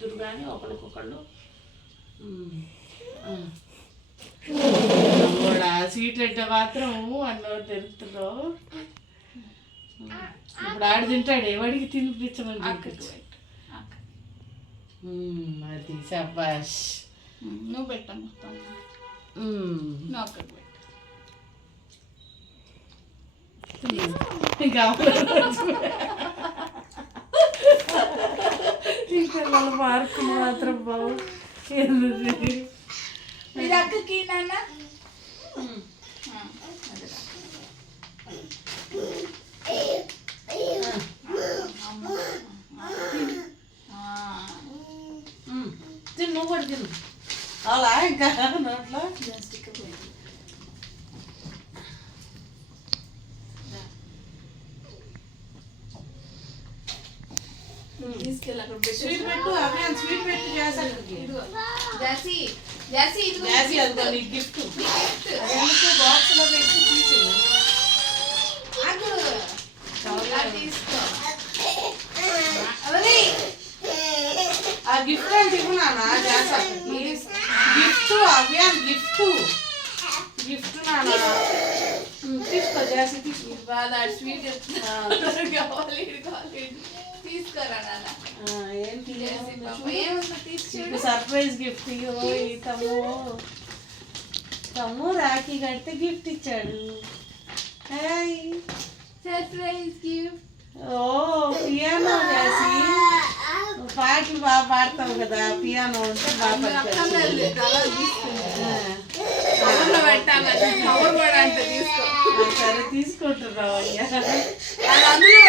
ఇద్దరు కానీ ఒకరికొకళ్ళు కూడా స్వీట్ అంటే మాత్రం అన్నో తెలుస్తున్నావు. ఇప్పుడు ఆడు తింటాడు ఎవడికి తినిపించమని అది శబాష్. నువ్వు పెట్టాను ఇంకా వాళ్ళ మార్కులు మాత్రం బాగు. ఇది అక్కకి నాన్న తిను కూడా తిను అలా ఇంకా నోట్లో తీసుకెళ్ళి అక్కడ స్వీట్ పెట్టు. అవి స్వీట్ పెట్టు జాసి జాసి ఇది జాసి అదిగో నీ గిఫ్ట్ బాక్స్ లో పెట్టి తీసుకెళ్ళు. తీసుకో ఆ గిఫ్ట్ అని చెప్పున్నానా జాసాకి గిఫ్ట్ అవ్యాన్ గిఫ్ట్ గిఫ్ట్ నానా తీసుకో జాసి తీసుకో. బాగా స్వీట్ కావాలి తీసుకోరా నాన్న. ఏంటి ఏమన్నా తీసుకు సర్ప్రైజ్ గిఫ్ట్. తమ్ము రాఖీ కడితే గిఫ్ట్ ఇచ్చాడు. Surprise gift. ఓ పియానో చేసి పాటలు బాగా పాడతావు కదా. పియానో ఉంటే బాగా సరే తీసుకుంటున్నావు అయ్యా. అందులో